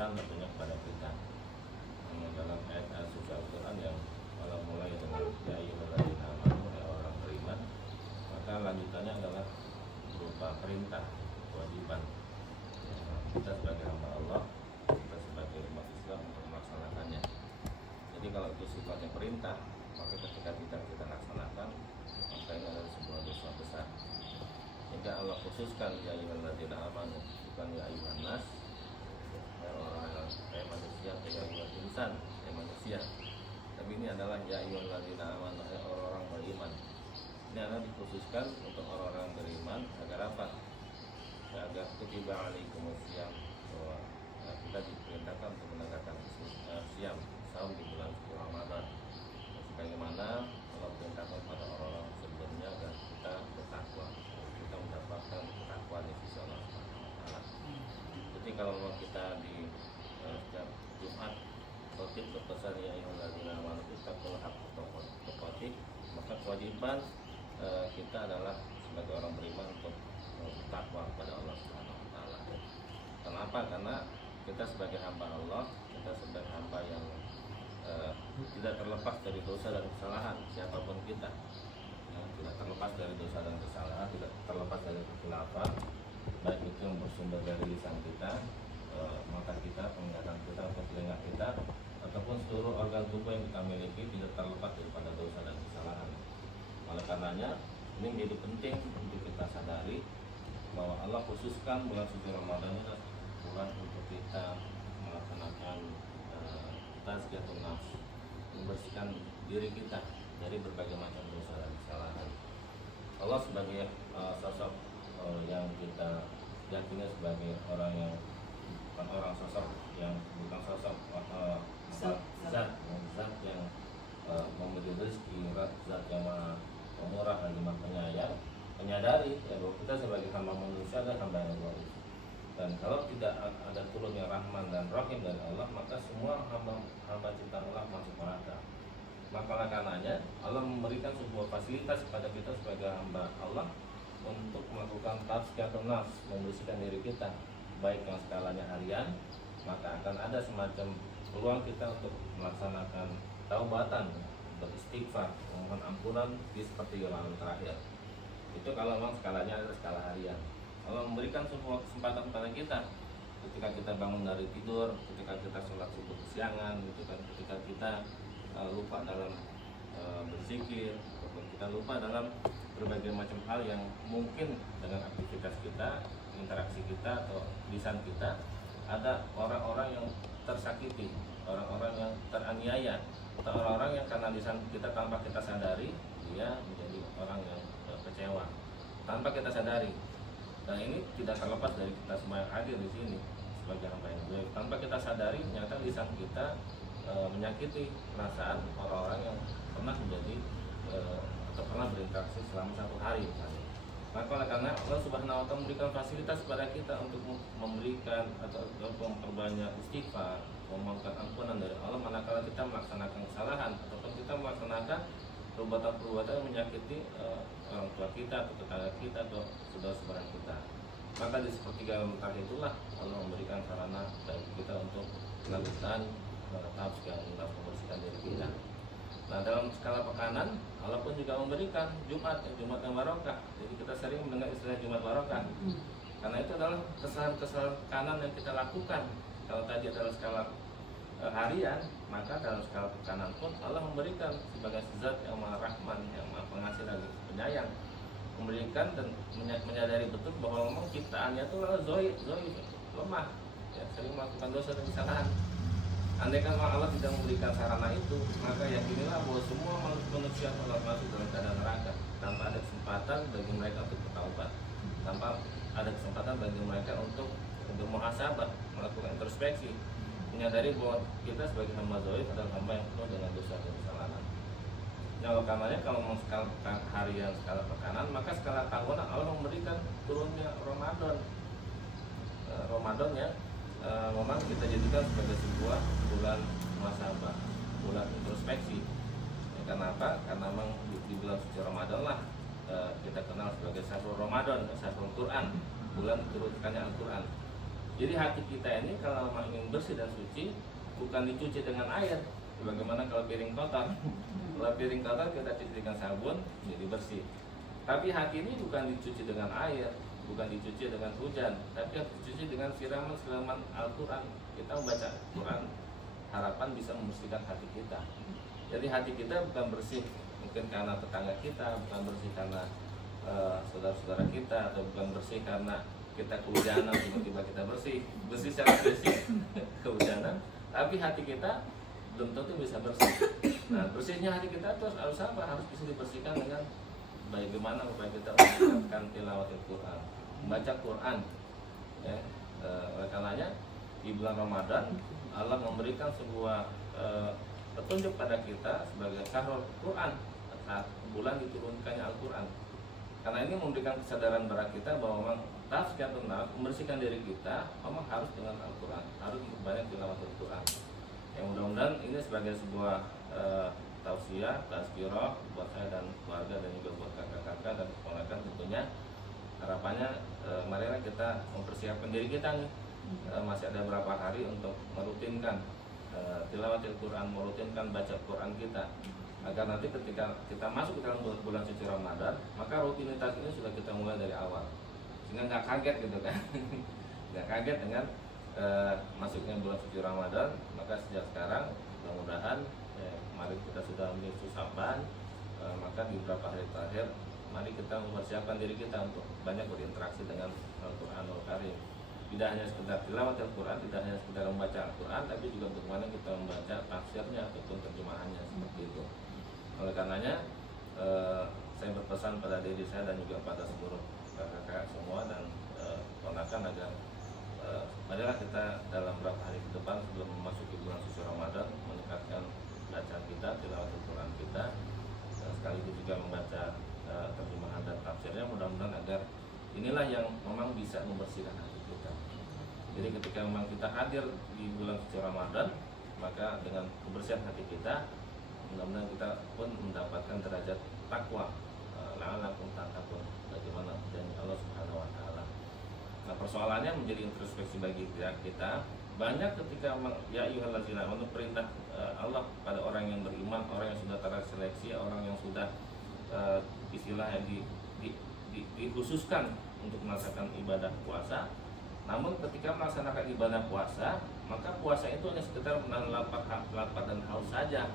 berpesan tentunya kepada kita dalam ayat suci Al-Quran yang kalau mulai dengan ya ayyuhalladzina amanu, orang beriman, maka lanjutannya adalah berupa perintah, kewajiban kita sebagai hamba Allah, kita sebagai umat Islam untuk melaksanakannya. Jadi kalau itu sifatnya perintah, maka ketika kita laksanakan, maka ini adalah sebuah dosa besar. Jika Allah khususkan ya ayyuhalladzina amanu, bukan ya ayyuhan nas, orang manusia, ya ayyuhal insan, manusia. Tapi ini adalah ya ayyuhalladzina amanu, orang-orang beriman. Ini adalah dikhususkan untuk orang-orang beriman agar apa? Agar kutiba alaikumusiyam, bahwa kita diperintahkan untuk menegakkan siam, saum di bulan suci Ramadan. Sebagaimana Allah perintahkan pada orang-orang sebelumnya agar kita bertakwa, kita mendapatkan ketakwaan di sisi Allah Subhanahu wa taala. Jadi kalau memang kita di setiap Jumat khotib berpesan ya ayyuhalladzina amanu taqullaha haqqa tuqatih, maka kewajiban kita adalah sebagai orang beriman untuk bertakwa kepada Allah Subhanahu wa taala. Kenapa? Karena kita sebagai hamba Allah, kita sebagai hamba yang tidak terlepas dari dosa dan kesalahan siapapun kita. Tidak terlepas dari dosa dan kesalahan, tidak terlepas dari kekhilafan, baik itu yang bersumber dari lisan kita, mata kita, penglihatan kita, atau telinga kita, ataupun seluruh organ tubuh yang kita miliki tidak terlepas daripada dosa dan kesalahan. Oleh karenanya ini menjadi penting untuk kita sadari bahwa Allah khususkan bulan suci Ramadan ini bulan untuk kita melaksanakan tazkiyatun nafs, membersihkan diri kita dari berbagai macam dosa dan kesalahan. Allah sebagai sosok yang kita yakini sebagai orang yang bukan orang sosok yang bukan sosok zat yang memberi rezeki, zat yang murah dan maha penyayang, menyadari ya bahwa kita sebagai hamba manusia adalah hamba yang baik. Dan kalau tidak ada turun yang Rahman dan Rahim dari Allah, maka semua hamba ciptaan Allah masuk neraka. Maka oleh karenanya Allah memberikan sebuah fasilitas kepada kita sebagai hamba Allah untuk melakukan tazkiyatun nafs, membersihkan diri kita, baik yang skalanya harian, maka akan ada semacam peluang kita untuk melaksanakan taubatan, beristighfar, memohon ampunan di sepertiga malam terakhir. Itu kalau memang skalanya ada skala harian. Allah memberikan sebuah kesempatan kepada kita ketika kita bangun dari tidur, ketika kita sholat subuh kesiangan, gitu kan, ketika kita lupa dalam berzikir, ataupun kita lupa dalam berbagai macam hal yang mungkin dengan aktivitas kita, interaksi kita, atau lisan kita, ada orang-orang yang tersakiti, orang-orang yang teraniaya, atau orang-orang yang karena lisan kita tanpa kita sadari dia menjadi orang yang kecewa tanpa kita sadari. Dan ini tidak terlepas dari kita semua yang hadir di sini sebagai hamba yang baik. Tanpa kita sadari, ternyata lisan kita menyakiti perasaan orang-orang yang pernah menjadi atau pernah berinteraksi selama satu hari misalnya. Maka oleh karena Allah Subhanahu wa taala memberikan fasilitas kepada kita untuk memberikan atau memperbanyak istighfar, memohonkan ampunan dari Allah manakala kita melaksanakan kesalahan ataupun kita melaksanakan perbuatan-perbuatan yang menyakiti orang tua kita atau tetangga kita atau saudara-saudara kita. Maka di sepertiga mentah itulah Allah memberikan sarana bagi kita untuk melakukan tazkiyatun nafs, membersihkan diri kita. Nah, dalam skala pekanan Allah pun juga memberikan Jumat yang barokah. Jadi kita sering mendengar istilah Jumat barokah. Karena itu adalah kesalahan-kesalahan kanan yang kita lakukan. Kalau tadi adalah skala harian, maka dalam skala pekanan pun Allah memberikan sebagai zat yang maha rahman, yang maha pengasih dan penyayang, memberikan dan menyadari betul bahwa memang ciptaannya itu adalah zoif, lemah, ya, sering melakukan dosa dan kesalahan. Andaikan Allah tidak memberikan sarana itu, maka yakinilah bahwa semua manusia telah masuk dalam keadaan neraka tanpa ada kesempatan bagi mereka untuk bertaubat, tanpa ada kesempatan bagi mereka untuk bermuhasabah, melakukan introspeksi, menyadari bahwa kita sebagai hamba zoif adalah hamba yang penuh dengan dosa dan kesalahan. Nah, oleh karenanya kalau mau skala harian, skala pekanan, maka skala tahunan Allah memberikan turunnya Ramadan. Ramadan ya, memang kita jadikan sebagai sebuah bulan muhasabah, bulan introspeksi. Ya, karena apa? Karena memang di bulan suci Ramadan lah kita kenal sebagai syahrul Ramadan, syahrul Quran, bulan turunkannya Al-Quran. Jadi hati kita ini kalau memang ingin bersih dan suci, bukan dicuci dengan air. Bagaimana kalau piring kotor? Kalau piring kotor kita cuci dengan sabun, jadi bersih. Tapi hati ini bukan dicuci dengan air, bukan dicuci dengan hujan, tapi harus dicuci dengan siraman Al-Quran. Kita membaca Al-Quran, harapan bisa membersihkan hati kita. Jadi hati kita bukan bersih mungkin karena tetangga kita, bukan bersih karena saudara-saudara kita, atau bukan bersih karena kita kehujanan tiba-tiba kita bersih secara fisik kehujanan, tapi hati kita belum tentu bisa bersih. Nah, bersihnya hati kita terus harus apa? Harus bisa dibersihkan dengan bagaimana supaya kita meningkatkan tilawatil Quran, membaca Quran. Ya, oleh karenanya di bulan Ramadan Allah memberikan sebuah petunjuk pada kita sebagai syahrul Quran, saat bulan diturunkannya Al-Quran. Karena ini memberikan kesadaran berat kita bahwa memang tazkiyatun nafs, membersihkan diri kita memang harus dengan Al-Quran, harus banyak tilawatil Quran. Yang mudah-mudahan ini sebagai sebuah tausiah, tazkirah buat saya dan keluarga, dan juga buat kakak-kakak dan keponakan tentunya. Harapannya marilah kita mempersiapkan diri kita nih. Masih ada beberapa hari untuk merutinkan tilawatil Quran, merutinkan baca Quran kita, agar nanti ketika kita masuk ke dalam bulan suci Ramadan, maka rutinitas ini sudah kita mulai dari awal, sehingga nggak kaget gitu kan. Nggak kaget dengan masuknya bulan suci Ramadan. Maka sejak sekarang mudah-mudahan mari kita sudah menuju Sa'ban, maka di beberapa hari terakhir mari kita mempersiapkan diri kita untuk banyak berinteraksi dengan Al-Quranul Karim. Tidak hanya sekedar tilawat Al-Quran, tidak hanya sekedar membaca Al-Quran, tapi juga bagaimana kita membaca tafsirnya ataupun terjemahannya, seperti itu. Oleh karenanya saya berpesan pada diri saya dan juga pada seluruh kakak-kakak semua dan ponakan agar marilah kita dalam beberapa hari ke depan sebelum memasuki bulan suci Ramadan meningkatkan bacaan kita, tilawat Al-Quran kita, dan sekaligus juga membaca terjemahan dan tafsirnya, mudah-mudahan agar inilah yang memang bisa membersihkan hati kita. Jadi ketika memang kita hadir di bulan suci Ramadan, maka dengan kebersihan hati kita, mudah-mudahan kita pun mendapatkan derajat takwa, la'allakum tattaqun, bagaimana janji Allah Subhanahu wa taala. Nah, persoalannya menjadi introspeksi bagi kita. Banyak ketika ya ayyuhallazina amanu, perintah Allah pada orang yang beriman, orang yang sudah terseleksi, orang yang sudah istilahnya dikhususkan untuk melaksanakan ibadah puasa. Namun ketika melaksanakan ibadah puasa, maka puasa itu hanya sekedar menahan lapar dan haus saja.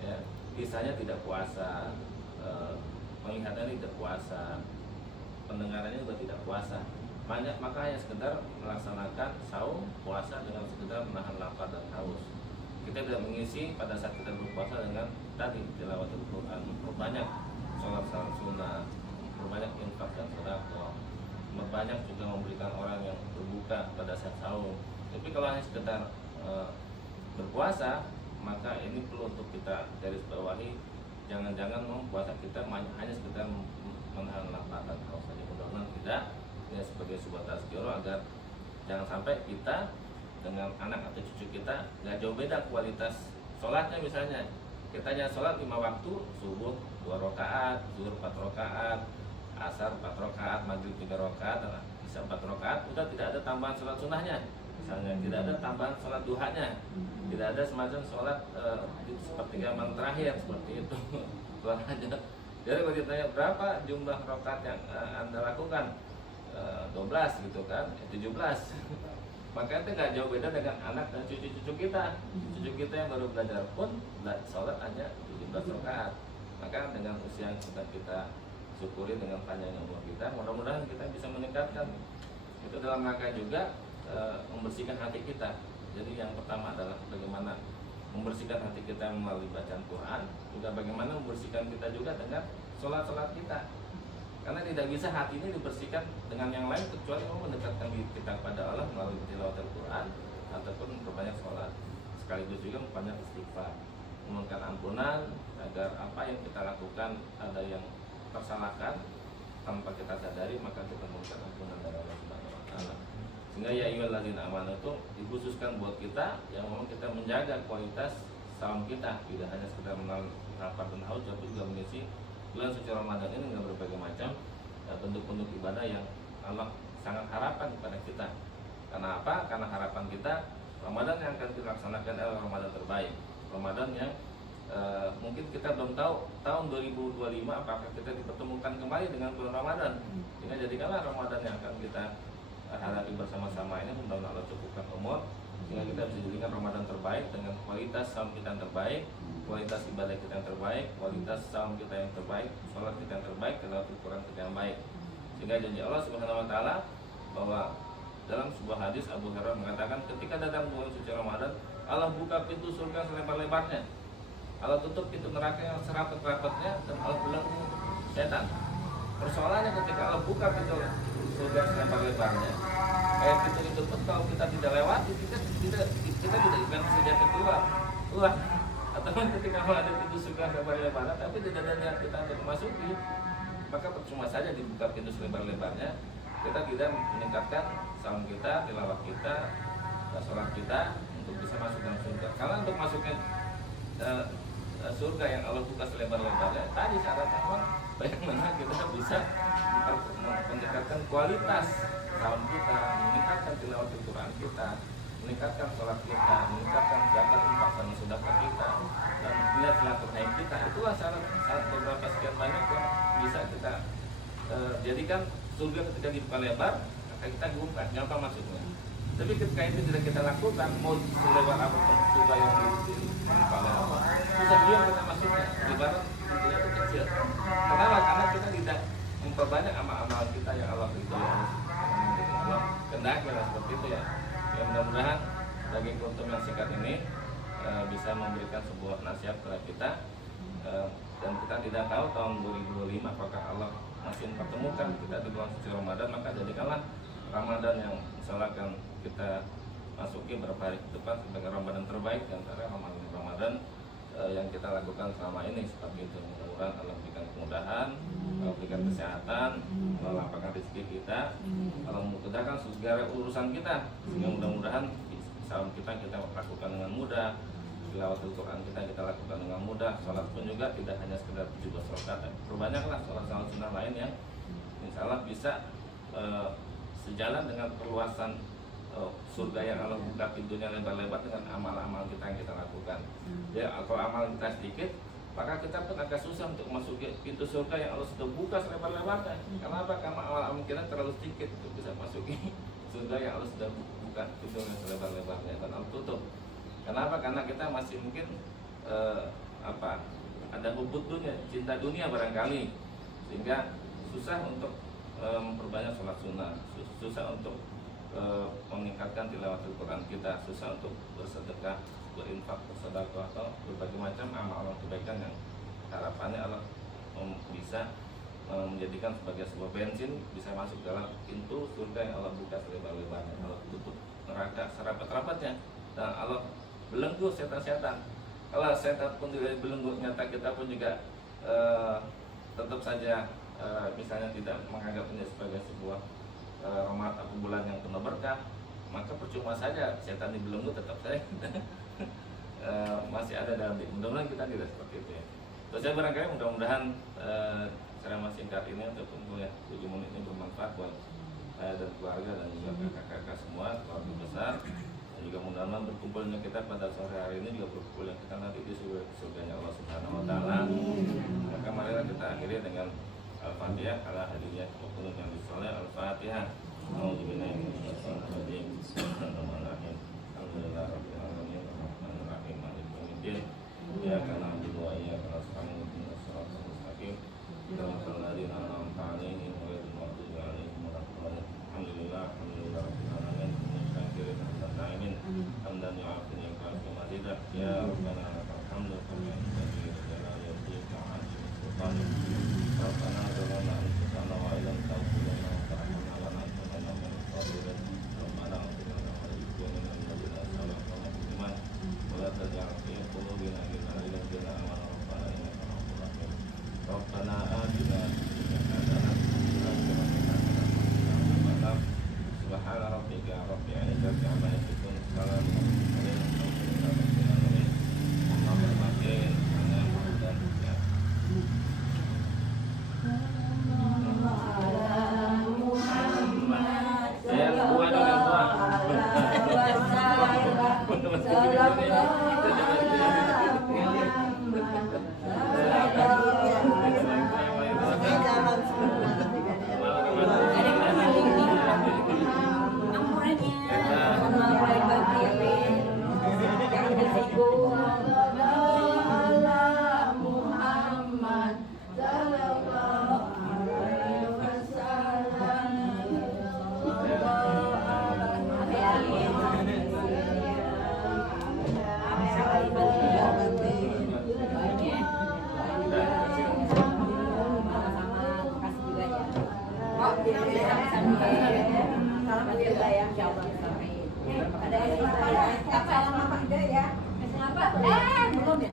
Ya, kisahnya tidak puasa, penglihatannya tidak puasa, pendengarannya juga tidak puasa. Maka hanya sekedar melaksanakan saum puasa dengan sekedar menahan lapar dan haus. Kita tidak mengisi pada saat kita berpuasa dengan tadi tilawatul Quran, memperbanyak sholat sunnah, memperbanyak infak dan sedekah, memperbanyak juga memberikan orang yang berbuka pada saat saum. Tapi kalau hanya sekedar berpuasa, maka ini perlu untuk kita garis bawahi. Jangan-jangan puasa kita hanya sekedar menahan lapar dan haus saja. Mudah-mudahan tidak. Ya, sebagai sebuah tazkirah agar jangan sampai kita dengan anak atau cucu kita nggak jauh beda kualitas sholatnya. Misalnya kita hanya sholat 5 waktu, subuh 2 rakaat, zuhur 4 rakaat, asar 4 rakaat, maghrib 3 rakaat, dan isya 4 rakaat, udah tidak ada tambahan sholat sunnahnya. Misalnya tidak ada tambahan sholat duhanya, tidak ada semacam sholat sepertiga malam terakhir, seperti itu. Jadi kalau ditanya berapa jumlah rakaat yang Anda lakukan, 12 gitu kan, 17. Maka itu nggak jauh beda dengan anak dan cucu-cucu kita. Cucu kita yang baru belajar pun sholat hanya 17 rakaat. Maka dengan usia yang sudah kita syukuri dengan panjangnya umur kita, mudah-mudahan kita bisa meningkatkan. Itu dalam rangka juga membersihkan hati kita. Jadi yang pertama adalah bagaimana membersihkan hati kita melalui bacaan Quran, juga bagaimana membersihkan kita juga dengan sholat-sholat kita. Karena tidak bisa hati ini dibersihkan dengan yang lain kecuali mau mendekatkan diri kita kepada Allah melalui tilawat Al-Quran ataupun memperbanyak sholat. Sekaligus juga memperbanyak istighfar, memohonkan ampunan agar apa yang kita lakukan ada yang tersalahkan tanpa kita sadari, maka kita memohonkan ampunan dari Allah Subhanahu wa taala. Sehingga ya ayyuhallazina amanu itu dikhususkan buat kita yang memang kita menjaga kualitas saum kita, tidak hanya sekedar menahan lapar dan haus, tapi juga mengisi bulan suci Ramadan ini dengan berbagai macam bentuk-bentuk ibadah yang Allah sangat harapkan kepada kita. Karena apa? Karena harapan kita Ramadan yang akan kita laksanakan adalah Ramadan terbaik, Ramadan yang mungkin kita belum tahu tahun 2025 apakah kita dipertemukan kembali dengan bulan Ramadan. Sehingga jadikanlah Ramadan yang akan kita hadapi bersama-sama ini, mudah-mudahan Allah cukupkan umur sehingga kita bisa jadikan Ramadan terbaik dengan kualitas saum kita yang terbaik, kualitas ibadah kita yang terbaik, kualitas saum kita yang terbaik, sholat kita yang terbaik, tilawah Quran kita yang baik. Sehingga janji Allah Subhanahu wa taala bahwa dalam sebuah hadis Abu Hurairah mengatakan ketika datang bulan suci Ramadan, Allah buka pintu surga selebar-lebarnya, Allah tutup pintu neraka yang serapat-rapatnya, dan Allah belenggu setan. Persoalannya ketika Allah buka pintu surga selebar-lebarnya, kayak pintu itu pun kalau kita tidak lewati, kita tidak akan bisa keluar. Atau ketika ada pintu surga selebar-lebarnya tapi tidak ada niat kita untuk memasuki, maka percuma saja dibuka pintu selebar-lebarnya, kita tidak meningkatkan saum kita, tilawah kita, sholat kita untuk bisa masuk dalam surga. Karena untuk masuknya surga yang Allah buka selebar-lebarnya tadi syaratnya bagaimana kita bisa meningkatkan kualitas saum kita, meningkatkan tilawah Quran kita, meningkatkan sholat kita, meningkatkan zakat infak dan sedekah kita, dan niat silaturahim kita. Itulah syarat beberapa sekian banyak yang bisa kita jadikan surga ketika dibuka lebar, maka kita gampang masuknya. Tapi ketika itu tidak kita lakukan, mau selebar apapun surga yang dibuka lebar, susah juga kita masuknya. Lebaran pintunya itu kecil. Kenapa? Karena kita tidak memperbanyak amal-amal kita yang Allah ridhoi, Allah kehendaki seperti itu ya. Ya mudah-mudahan daging kultum yang singkat ini bisa memberikan sebuah nasihat kepada kita, dan kita tidak tahu tahun 2025 apakah Allah masih mempertemukan kita di bulan suci Ramadan. Maka jadikanlah Ramadan yang misalnya akan kita masuki beberapa hari ke depan sebagai Ramadan terbaik di antara Ramadan yang kita lakukan selama ini. Seperti itu, mudah-mudahan Allah berikan kemudahan, Allah berikan kesehatan, melapangkan rezeki kita, Allah memudahkan segala urusan kita, sehingga mudah-mudahan saum kita lakukan dengan mudah, tilawah Quran kita lakukan dengan mudah, sholat pun juga tidak hanya sekedar 17 rakaat, perbanyaklah sholat sunnah lain yang insya Allah bisa sejalan dengan perluasan surga yang Allah buka pintunya lebar-lebar dengan amal-amal kita yang kita lakukan. Ya, kalau amal kita sedikit, maka kita pun agak susah untuk masuk pintu surga yang Allah sudah buka selebar-lebarnya. Kenapa? Karena amal-amal kita terlalu sedikit untuk bisa masuki surga yang Allah sudah buka pintunya selebar-lebarnya dan Allah tutup. Kenapa? Karena kita masih mungkin ada hubut dunia, cinta dunia barangkali, sehingga susah untuk memperbanyak sholat sunnah, susah untuk meningkatkan tilawah Quran kita, susah untuk bersedekah, berinfak, bersedekah atau berbagai macam amal kebaikan yang harapannya Allah bisa menjadikan sebagai sebuah bensin bisa masuk dalam pintu surga yang Allah buka selebar-lebarnya. Allah tutup neraka serapat-rapatnya dan Allah belenggu setan-setan. Kalau setan pun tidak belenggu, nyata kita pun juga tetap saja misalnya tidak menganggapnya sebagai sebuah Ramadan atau bulan yang penuh berkah, maka percuma saja setan dibelenggu, tetap saya masih ada dalam diri. Mudah-mudahan kita tidak seperti itu ya. Terus saya barangkali mudah-mudahan ceramah singkat ini untuk 7 menit ini bermanfaat buat saya dan keluarga dan juga kakak-kakak semua, keluarga besar, dan juga mudah-mudahan berkumpulnya kita pada sore hari ini juga berkumpul yang kita nanti di surganya Allah Subhanahu wa taala. Maka marilah kita akhiri dengan Al-Fatihah ala hadiyah wa yang disoleh. Al-Fatihah. A'udzubillahi minasyaitonir rajim. Bismillahirrahmanirrahim. Alhamdulillah rabbil alamin arrahmanir rahim maliki yaumiddin. Iyyaka na'budu wa iyyaka nasta'in ihdinas siratal mustaqim. Shiratal ladzina an'amta 'alaihim ghairil maghdubi 'alaihim waladdallin. Alhamdulillah rabbil alamin. Syakirin hamdan na'imin. Hamdan yu'afini kafi mazidah. Ya Rabbana lakal hamdu kama yanbaghi li jalali wajhika 'azimi Rabbana zalamna anfusana wa illam taghfir lana wa tarhamna lanakunanna minal khasirin. Rabbana ighfir lana wa liikhwanina alladhina sabaquna bil iman wa la taj'al fi qulubina ghillan lil ladzina amanu rabbana innaka ra'ufur rahim. Rabbana atina fid dunya hasanah wa fil akhirati hasanah wa qina adzabannar. Subhana rabbika rabbil izzati 'amma yasifun. Salamun 'alal mursalin walhamdulillahi rabbil alamin. Allahumma Ada apa? Salam apa enggak ya? Apa?